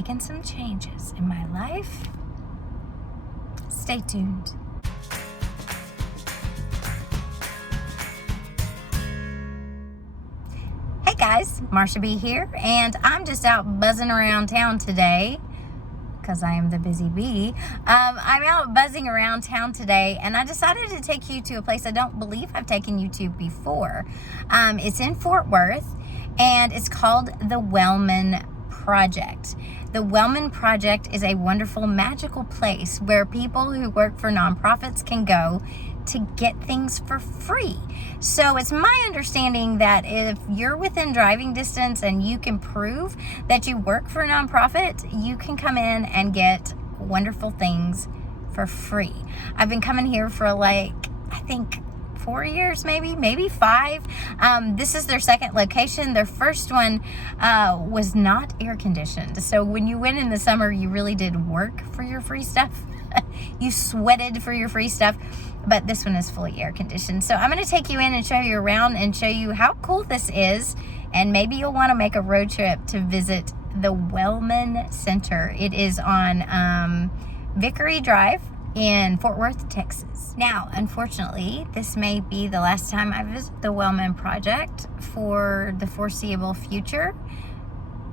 making some changes in my life. Stay tuned. Hey guys, Marsha B here, and I'm just out buzzing around town today because I am the busy bee. I'm out buzzing around town today, and I decided to take you to a place I don't believe I've taken you to before. It's in Fort Worth, and it's called the Welman Project. The Welman Project is a wonderful, magical place where people who work for nonprofits can go to get things for free. So it's my understanding that if you're within driving distance and you can prove that you work for a nonprofit, you can come in and get wonderful things for free. I've been coming here for I think 4 years, maybe 5. This is their second location. Their first one was not air conditioned. So when you went in the summer, you really did work for your free stuff. You sweated for your free stuff. But this one is fully air conditioned. So I'm going to take you in and show you around and show you how cool this is. And maybe you'll want to make a road trip to visit the Welman Center. It is on Vickery Drive in Fort Worth, Texas. Now, unfortunately, this may be the last time I visit the Welman Project for the foreseeable future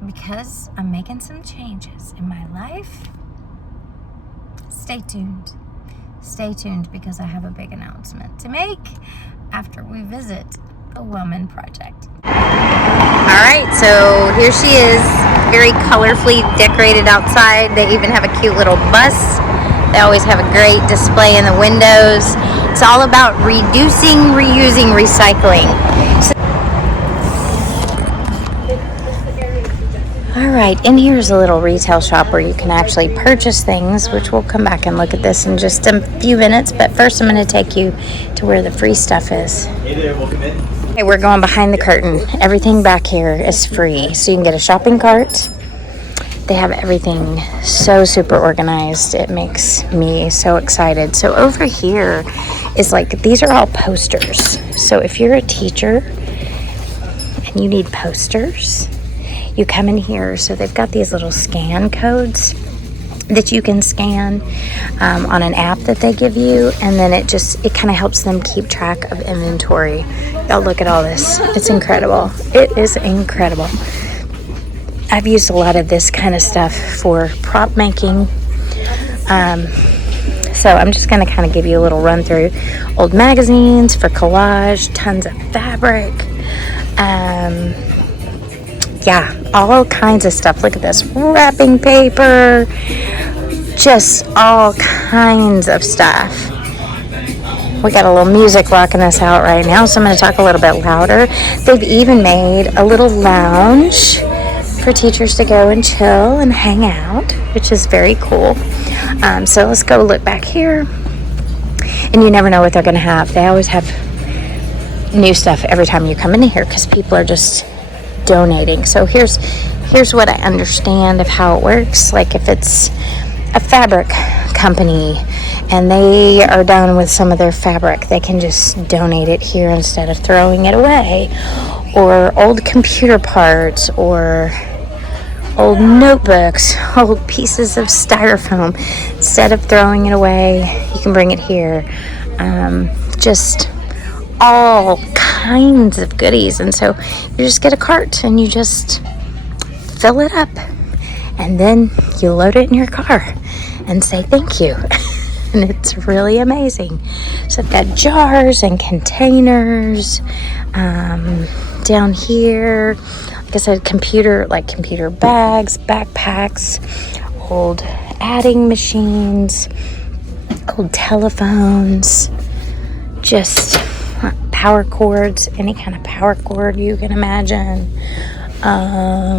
because I'm making some changes in my life. Stay tuned. Stay tuned because I have a big announcement to make after we visit the Welman Project. Alright, so here she is, very colorfully decorated outside. They even have a cute little bus. They always have a great display in the windows. It's all about reducing, reusing, recycling. Alright, in here is a little retail shop where you can actually purchase things, which we'll come back and look at this in just a few minutes. But first I'm going to take you to where the free stuff is. Hey there, welcome in. Okay, we're going behind the curtain. Everything back here is free. So you can get a shopping cart. They have everything so super organized. It makes me so excited. So over here is these are all posters. So if you're a teacher and you need posters, you come in here. So they've got these little scan codes that you can scan on an app that they give you, and then it kind of helps them keep track of inventory. Y'all look at all this. It's incredible. It is incredible. I've used a lot of this kind of stuff for prop making. So I'm just going to kind of give you a little run through. Old magazines for collage, tons of fabric. Yeah, all kinds of stuff. Look at this, wrapping paper, just all kinds of stuff. We got a little music rocking us out right now, so I'm going to talk a little bit louder. They've even made a little lounge for teachers to go and chill and hang out, which is very cool. So let's go look back here. And you never know what they're going to have. They always have new stuff every time you come in here because people are just donating. So here's what I understand of how it works. Like if it's a fabric company and they are done with some of their fabric, they can just donate it here instead of throwing it away. Or old computer parts, or old notebooks, old pieces of styrofoam. Instead of throwing it away, you can bring it here. Just all kinds of goodies. And so you just get a cart and you just fill it up, and then you load it in your car and say thank you. And it's really amazing. So I've got jars and containers down here. Like I said, computer bags, backpacks, old adding machines, old telephones, just power cords, any kind of power cord you can imagine. I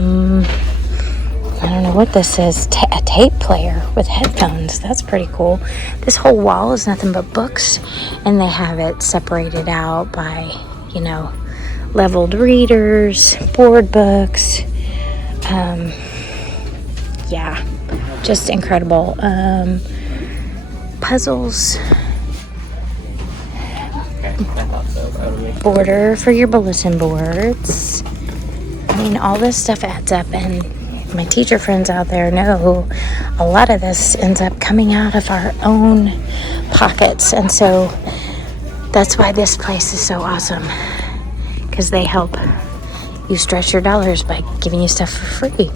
don't know what this is. A tape player with headphones. That's pretty cool. This whole wall is nothing but books, and they have it separated out by, leveled readers, board books. Yeah, just incredible. Puzzles. Border for your bulletin boards. I mean, all this stuff adds up, and my teacher friends out there know, a lot of this ends up coming out of our own pockets. And so that's why this place is so awesome, because they help you stretch your dollars by giving you stuff for free,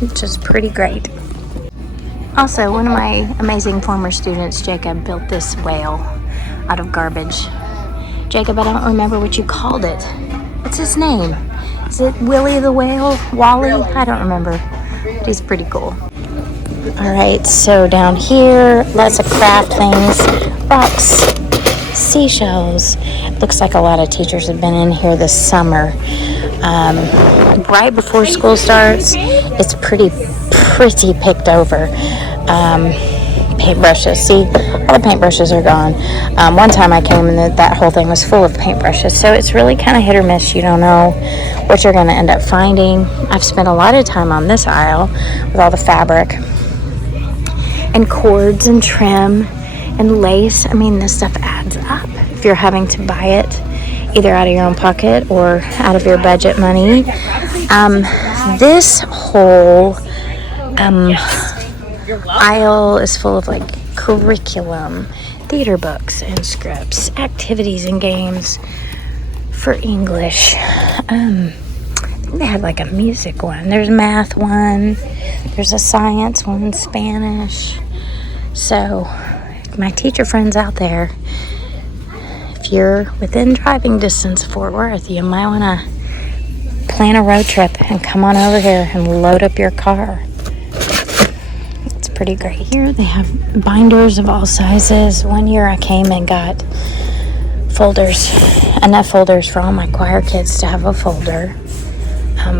which is pretty great. Also, one of my amazing former students, Jacob, built this whale out of garbage. Jacob, I don't remember what you called it. What's his name? Is it Willie the Whale? Wally? I don't remember. But he's pretty cool. Alright, so down here, lots of craft things. Rocks, seashells. Looks like a lot of teachers have been in here this summer. Right before school starts, it's pretty picked over. Paintbrushes. See, all the paintbrushes are gone. One time I came and that whole thing was full of paintbrushes. So it's really kind of hit or miss. You don't know what you're going to end up finding. I've spent a lot of time on this aisle with all the fabric and cords and trim and lace. I mean, this stuff adds up if you're having to buy it either out of your own pocket or out of your budget money. This whole aisle is full of like curriculum, theater books and scripts, activities and games for English. I think they had like a music one. There's a math one. There's a science one, Spanish. So my teacher friends out there, if you're within driving distance of Fort Worth, you might want to plan a road trip and come on over here and load up your car. It's pretty great. Here they have binders of all sizes. One year I came and got folders, enough folders for all my choir kids to have a folder.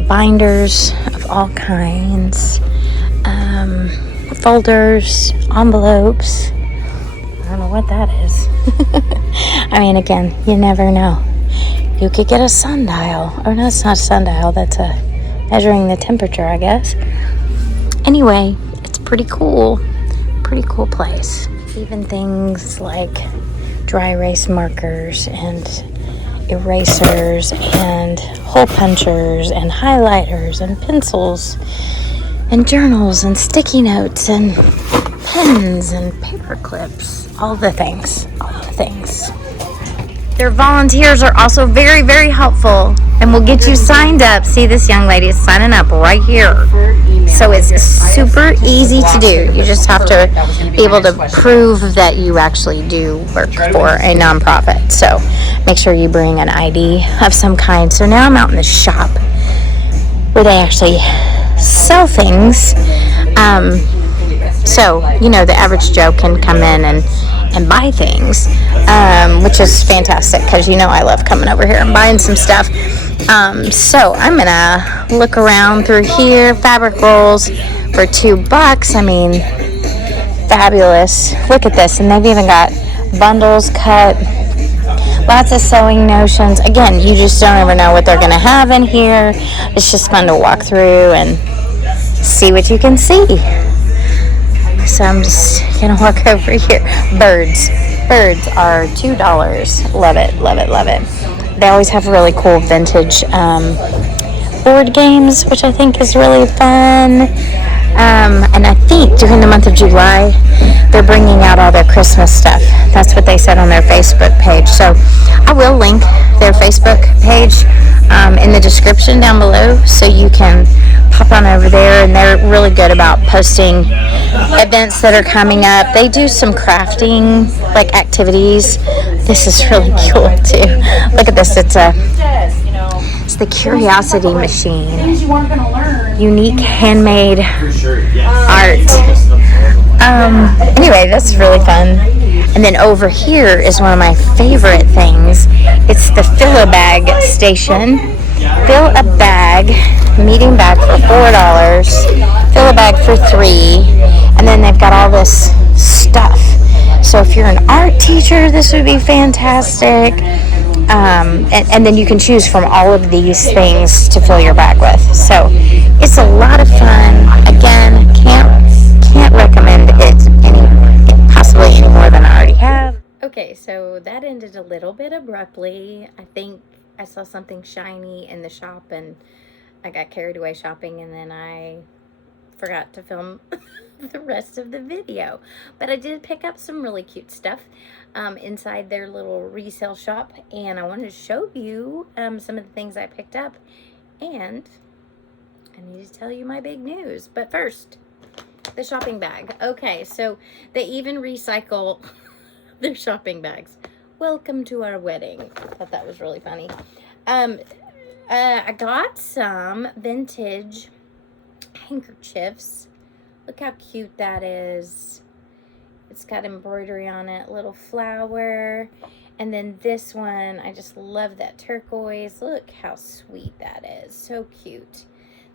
Binders of all kinds. Folders, envelopes. I don't know what that is. I mean, again, you never know. You could get a sundial. Or no, it's not a sundial. That's measuring the temperature, I guess. Anyway, it's pretty cool. Pretty cool place. Even things like dry erase markers and erasers and hole punchers and highlighters and pencils and journals and sticky notes and pens and paper clips. All the things. Their volunteers are also very, very helpful and will get you signed up. See, this young lady is signing up right here. So it's super easy to do. You just have to be able to prove that you actually do work for a nonprofit. So make sure you bring an ID of some kind. So now I'm out in the shop where they actually sell things. So, you know, the average Joe can come in and buy things, which is fantastic because, you know, I love coming over here and buying some stuff. So I'm going to look around through here. Fabric rolls for $2. I mean, fabulous. Look at this. And they've even got bundles cut. Lots of sewing notions. Again, you just don't ever know what they're going to have in here. It's just fun to walk through and see what you can see. So I'm just going to walk over here. Birds are $2. Love it. They always have really cool vintage board games, which I think is really fun. And I think during the month of July, they're bringing out all their Christmas stuff. That's what they said on their Facebook page. So I will link their Facebook page in the description down below so you can pop on over there. And they're really good about posting events that are coming up. They do some crafting, like activities. This is really cool too. Look at this. It's the Curiosity Machine. Unique handmade art. Anyway, that's really fun. And then over here is one of my favorite things. It's the Fill-A-Bag station. Fill a bag, meeting bag for $4, fill a bag for $3, and then they've got all this stuff. So if you're an art teacher, this would be fantastic. And then you can choose from all of these things to fill your bag with. So it's a lot of fun. Again, can't recommend it possibly any more than I already have. Okay, so that ended a little bit abruptly. I think I saw something shiny in the shop and I got carried away shopping, and then I forgot to film the rest of the video. But I did pick up some really cute stuff inside their little resale shop, and I wanted to show you some of the things I picked up, and I need to tell you my big news. But first, the shopping bag. Okay, so they even recycle their shopping bags. Welcome to our wedding. I thought that was really funny. I got some vintage handkerchiefs. Look how cute that is. It's got embroidery on it, little flower. And then this one, I just love that turquoise. Look how sweet that is. So cute.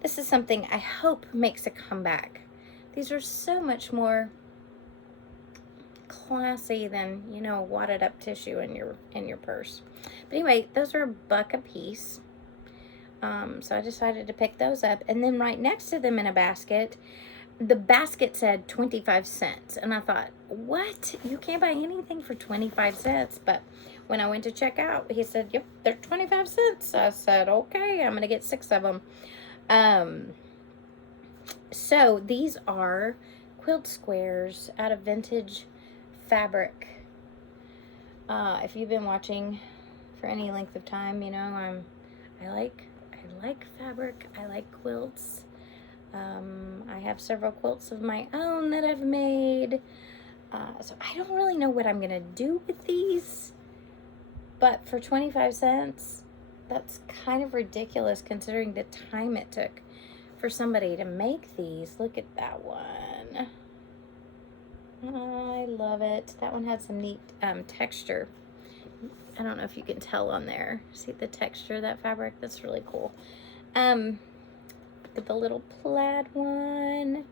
This is something I hope makes a comeback. These are so much more classy than, you know, wadded up tissue in your purse. But anyway, those are $1 a piece. So I decided to pick those up. And then right next to them in a basket, the basket said 25 cents. And I thought, what? You can't buy anything for 25 cents. But when I went to check out, he said, yep, they're 25 cents. I said, okay, I'm going to get 6 of them. So these are quilt squares out of vintage fabric. If you've been watching for any length of time, you know, I like fabric. I like quilts. I have several quilts of my own that I've made. So I don't really know what I'm gonna do with these, but for 25 cents, that's kind of ridiculous considering the time it took for somebody to make these. Look at that one. I love it. That one had some neat texture. I don't know if you can tell on there. See the texture of that fabric? That's really cool. Look at the little plaid one.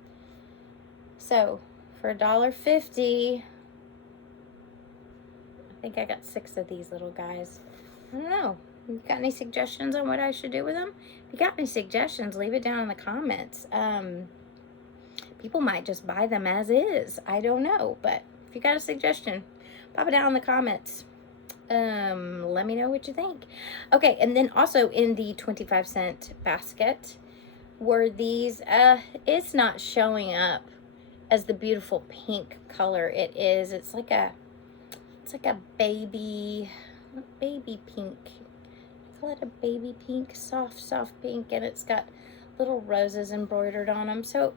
So for $1.50, I think I got 6 of these little guys. I don't know. You got any suggestions on what I should do with them? If you got any suggestions, leave it down in the comments. People might just buy them as is. I don't know. But if you got a suggestion, pop it down in the comments. Let me know what you think. Okay, and then also in the 25-cent basket were these, it's not showing up as the beautiful pink color it is. It's like a baby pink. I call it a baby pink, soft pink, and it's got little roses embroidered on them. So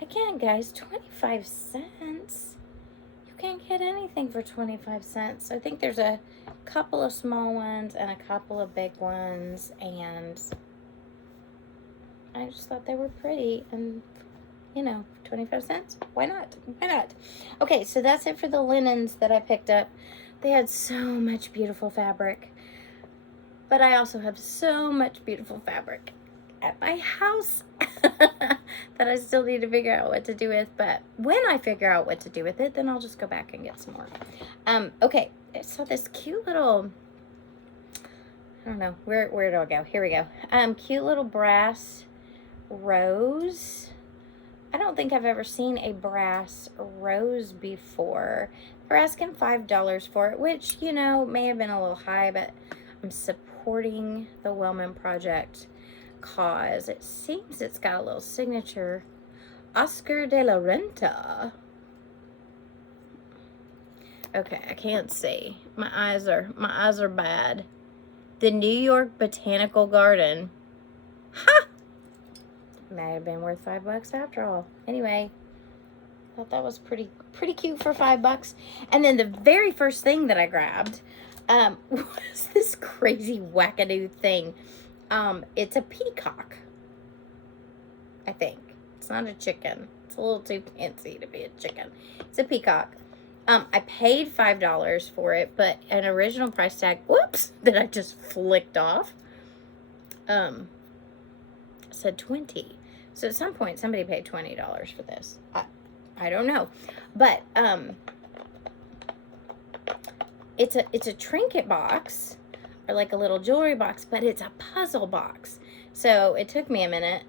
again, guys, 25 cents. You can't get anything for 25 cents. I think there's a couple of small ones and a couple of big ones, and I just thought they were pretty, and you know, 25 cents, why not? Why not? Okay, so that's it for the linens that I picked up. They had so much beautiful fabric, but I also have so much beautiful fabric at my house that I still need to figure out what to do with. But when I figure out what to do with it, then I'll just go back and get some more. Okay, so this cute little, I don't know, where do I go? Here we go. Cute little brass rose. I don't think I've ever seen a brass rose before. They're asking $5 for it, which, you know, may have been a little high, but I'm supporting the Welman project cause. It seems it's got a little signature. Oscar de la Renta. Okay, I can't see. My eyes are bad. The New York Botanical Garden. Ha! Might have been worth $5 after all. Anyway, I thought that was pretty cute for $5. And then the very first thing that I grabbed was this crazy wackadoo thing. It's a peacock, I think. It's not a chicken. It's a little too fancy to be a chicken. It's a peacock. I paid $5 for it, but an original price tag, whoops, that I just flicked off, said $20. So at some point, somebody paid $20 for this. I don't know, but it's a trinket box, or like a little jewelry box, but it's a puzzle box. So it took me a minute,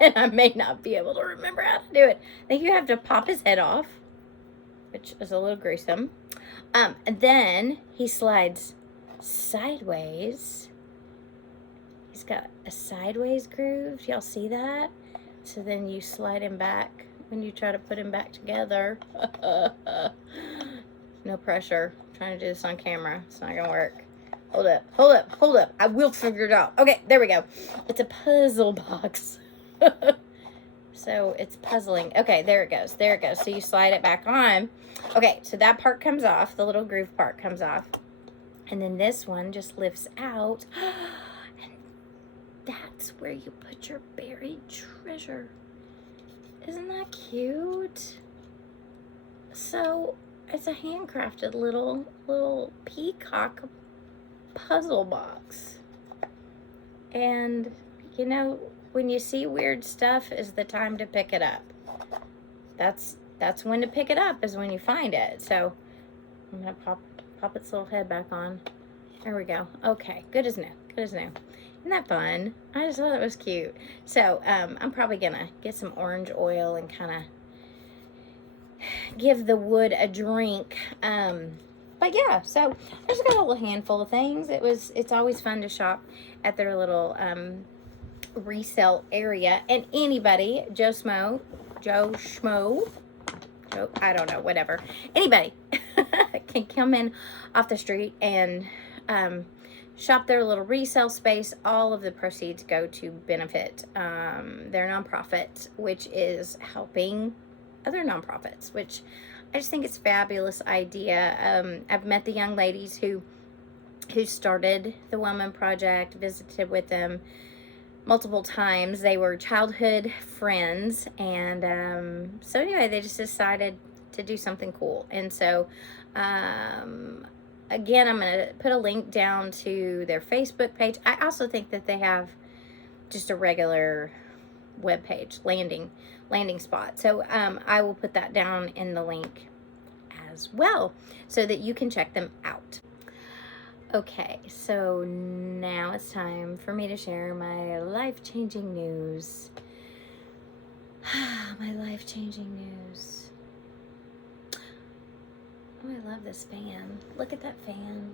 and I may not be able to remember how to do it. I think you have to pop his head off, which is a little gruesome. And then he slides sideways. He's got a sideways groove. Y'all see that? So then you slide him back when you try to put him back together. No pressure. I'm trying to do this on camera. It's not gonna work. Hold up, hold up, hold up. I will figure it out. Okay, there we go. It's a puzzle box. So it's puzzling. Okay, there it goes. There it goes. So you slide it back on. Okay, so that part comes off. The little groove part comes off. And then this one just lifts out. And that's where you put your buried treasure. Isn't that cute? So it's a handcrafted little peacock puzzle box. And you know, when you see weird stuff is the time to pick it up. That's when to pick it up, is when you find it. So I'm gonna pop its little head back on. There we go. Okay, good as new. Good as new. Isn't that fun? I just thought it was cute. So I'm probably gonna get some orange oil and kind of give the wood a drink. But yeah, so I just got a little handful of things. It's always fun to shop at their little resale area. And anybody, Joe Schmo, I don't know, whatever. Anybody can come in off the street and shop their little resale space. All of the proceeds go to benefit their nonprofit, which is helping other nonprofits, which I just think it's a fabulous idea. I've met the young ladies who started the Welman Project, visited with them multiple times. They were childhood friends, and so anyway, they just decided to do something cool. And so again, I'm going to put a link down to their Facebook page. I also think that they have just a regular web page, landing spot. So I will put that down in the link as well so that you can check them out. Okay, so now it's time for me to share my life-changing news. My life-changing news. Oh, I love this fan. Look at that fan.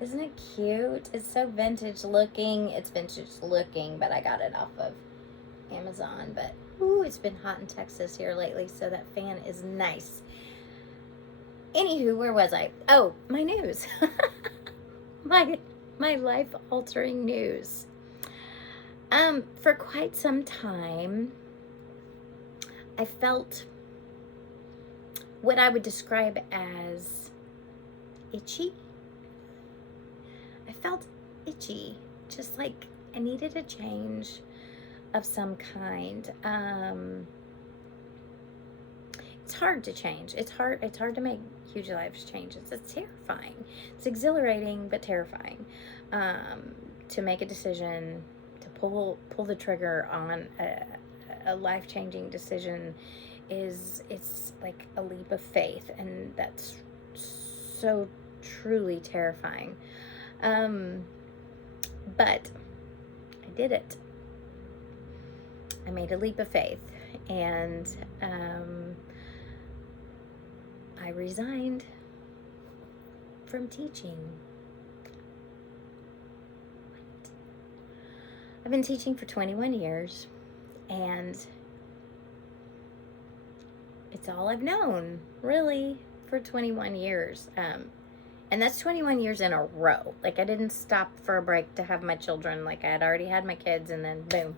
Isn't it cute? It's so vintage looking. It's vintage looking, but I got it off of Amazon. But ooh, it's been hot in Texas here lately, so that fan is nice. Anywho, where was I? Oh, my news. my life-altering news. For quite some time, I felt what I would describe as itchy. I felt itchy, just like I needed a change of some kind. It's hard to change. It's hard to make huge life changes. It's terrifying. It's exhilarating but terrifying. To make a decision, to pull the trigger on a life-changing decision it's like a leap of faith, and that's so truly terrifying. But I did it. I made a leap of faith, and I resigned from teaching. What? I've been teaching for 21 years, and it's all I've known, really, for 21 years. And that's 21 years in a row. Like, I didn't stop for a break to have my children. Like, I had already had my kids, and then boom,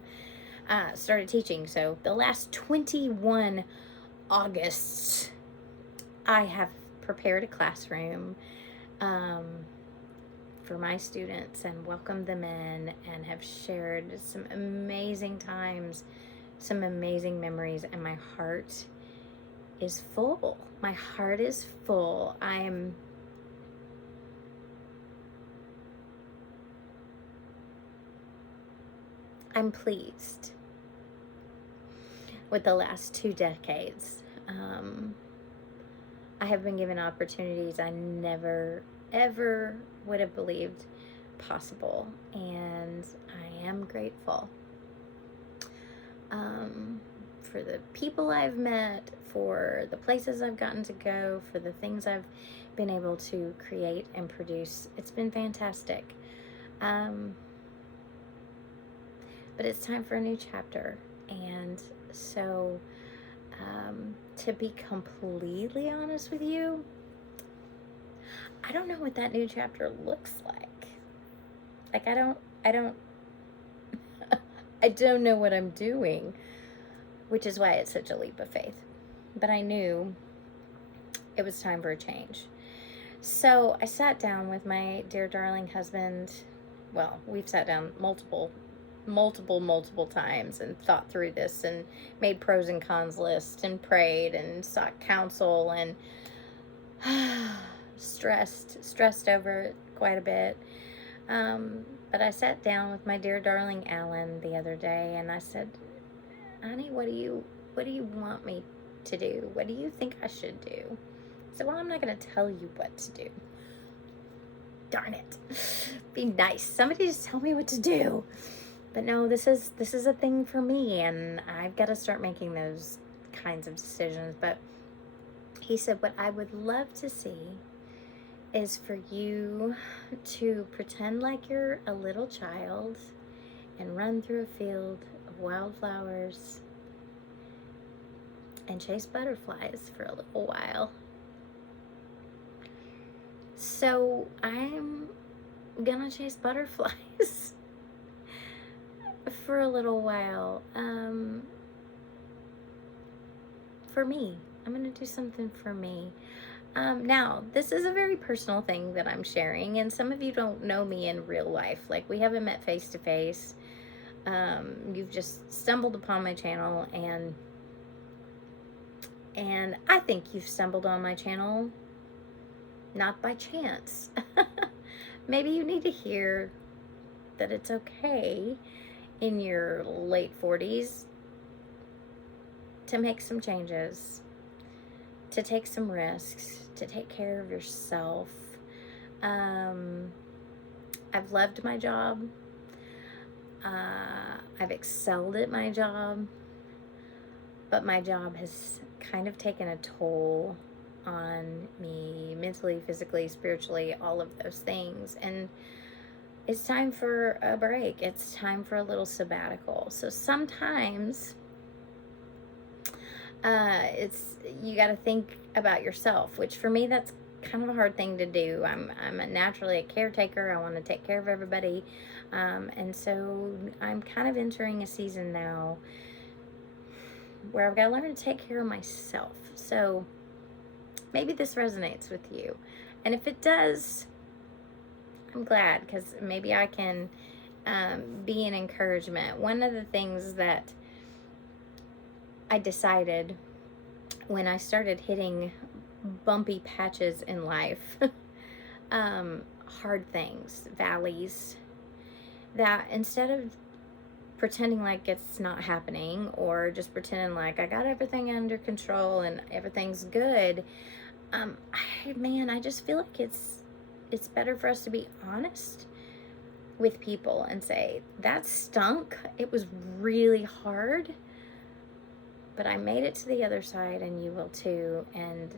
started teaching. So the last 21 Augusts, I have prepared a classroom for my students and welcomed them in, and have shared some amazing times, some amazing memories, and my heart is full. My heart is full. I'm pleased with the last 2 decades. I have been given opportunities I never, ever would have believed possible, and I am grateful for the people I've met, for the places I've gotten to go, for the things I've been able to create and produce. It's been fantastic. But it's time for a new chapter, And so, to be completely honest with you, I don't know what that new chapter looks like. Like, I don't I don't know what I'm doing, which is why it's such a leap of faith. But I knew it was time for a change. So I sat down with my dear darling husband. Well, we've sat down multiple times and thought through this and made pros and cons lists and prayed and sought counsel and stressed over it quite a bit. But I sat down with my dear darling Alan the other day and I said, honey, what do you want me to do? What do you think I should do? I said, well, I'm not going to tell you what to do. Darn it. Be nice. Somebody just tell me what to do. But no, this is a thing for me, and I've got to start making those kinds of decisions. But he said, what I would love to see is for you to pretend like you're a little child and run through a field of wildflowers and chase butterflies for a little while. So I'm gonna chase butterflies for a little while. For me, I'm gonna do something for me. Now, this is a very personal thing that I'm sharing, and some of you don't know me in real life. Like, we haven't met face to face. You've just stumbled upon my channel, and I think you've stumbled on my channel not by chance. Maybe you need to hear that it's okay in your late 40s to make some changes, to take some risks, to take care of yourself. I've loved my job. I've excelled at my job, but my job has kind of taken a toll on me mentally, physically, spiritually, all of those things. And it's time for a break. It's time for a little sabbatical. So sometimes you got to think about yourself, which for me, that's kind of a hard thing to do. I'm naturally a caretaker. I want to take care of everybody. And so I'm kind of entering a season now where I've got to learn to take care of myself. So maybe this resonates with you. And if it does, I'm glad, because maybe I can be an encouragement. One of the things that I decided when I started hitting bumpy patches in life, hard things, valleys, that instead of pretending like it's not happening or just pretending like I got everything under control and everything's good, I just feel like it's better for us to be honest with people and say, that stunk. It was really hard, but I made it to the other side, and you will too. And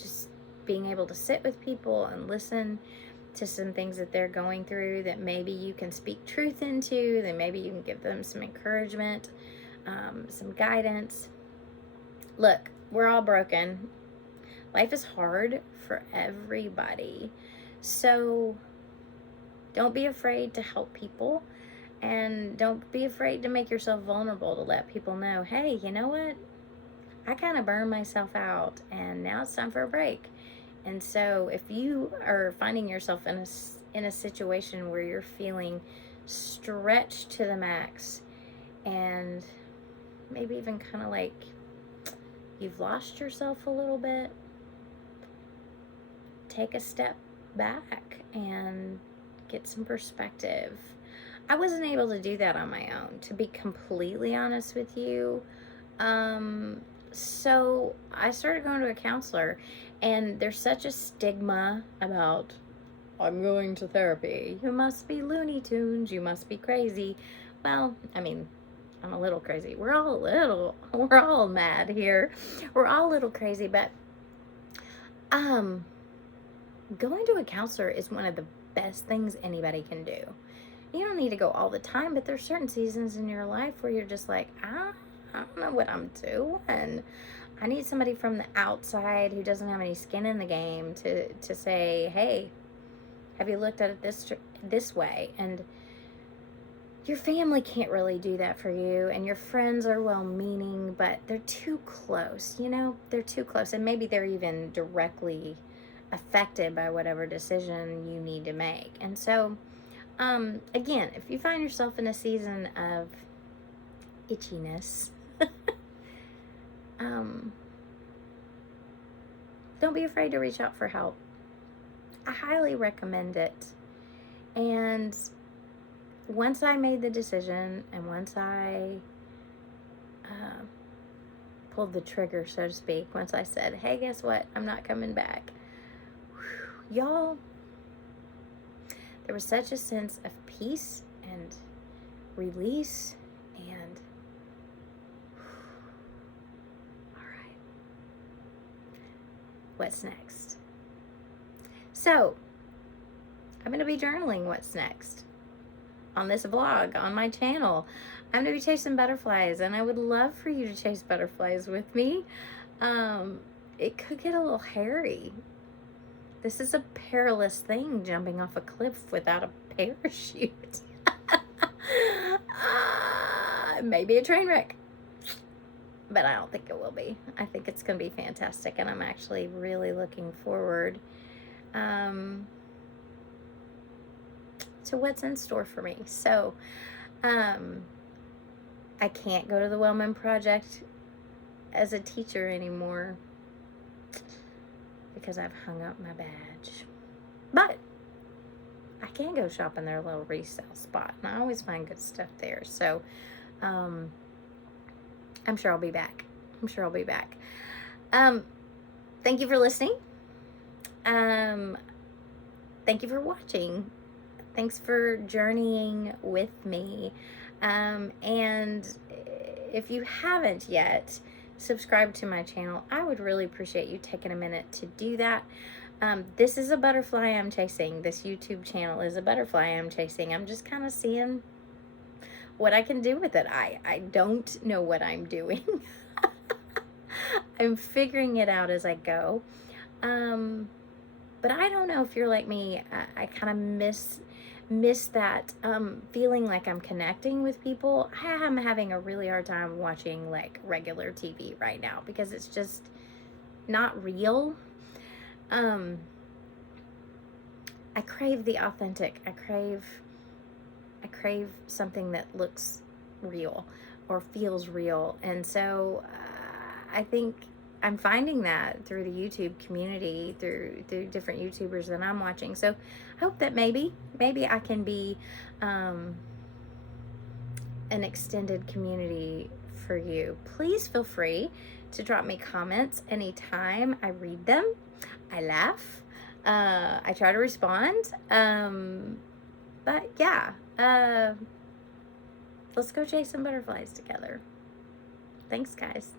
just being able to sit with people and listen to some things that they're going through that maybe you can speak truth into, that maybe you can give them some encouragement, some guidance. Look, we're all broken. Life is hard for everybody. So don't be afraid to help people, and don't be afraid to make yourself vulnerable, to let people know, hey, you know what? I kind of burned myself out, and now it's time for a break. And so if you are finding yourself in a situation where you're feeling stretched to the max, and maybe even kind of like you've lost yourself a little bit, take a step back and get some perspective. I wasn't able to do that on my own, to be completely honest with you. So I started going to a counselor, and there's such a stigma about, I'm going to therapy. You must be Looney Tunes. You must be crazy. Well, I mean, I'm a little crazy. We're all mad here. We're all a little crazy, but going to a counselor is one of the best things anybody can do. You don't need to go all the time, but there's certain seasons in your life where you're just like, I don't know what I'm doing. I need somebody from the outside who doesn't have any skin in the game to say, hey, have you looked at it this way? And your family can't really do that for you, and your friends are well-meaning, but they're too close, you know? They're too close, and maybe they're even directly affected by whatever decision you need to make. And so, again, if you find yourself in a season of itchiness, don't be afraid to reach out for help. I highly recommend it. And once I made the decision, and once I pulled the trigger, so to speak, once I said, hey, guess what? I'm not coming back. Whew, y'all, there was such a sense of peace and release and all right, what's next? So I'm going to be journaling what's next on this vlog, on my channel. I'm going to be chasing butterflies, and I would love for you to chase butterflies with me. It could get a little hairy. This is a perilous thing, jumping off a cliff without a parachute. Maybe a train wreck, but I don't think it will be. I think it's going to be fantastic, and I'm actually really looking forward to what's in store for me. So, I can't go to the Welman project as a teacher anymore because I've hung up my badge. But I can go shop in their little resale spot, and I always find good stuff there. So, I'm sure I'll be back. Thank you for listening. Thank you for watching. Thanks for journeying with me. And if you haven't yet subscribed to my channel, I would really appreciate you taking a minute to do that. This is a butterfly I'm chasing. This YouTube channel is a butterfly I'm chasing. I'm just kind of seeing what I can do with it. I don't know what I'm doing. I'm figuring it out as I go. But I don't know if you're like me. I kind of miss that feeling like I'm connecting with people. I am having a really hard time watching like regular TV right now because it's just not real. I crave the authentic. I crave something that looks real or feels real. And so I think I'm finding that through the YouTube community, through different YouTubers that I'm watching. So I hope that maybe I can be an extended community for you. Please feel free to drop me comments anytime. I read them. I laugh. I try to respond. But yeah, let's go chase some butterflies together. Thanks, guys.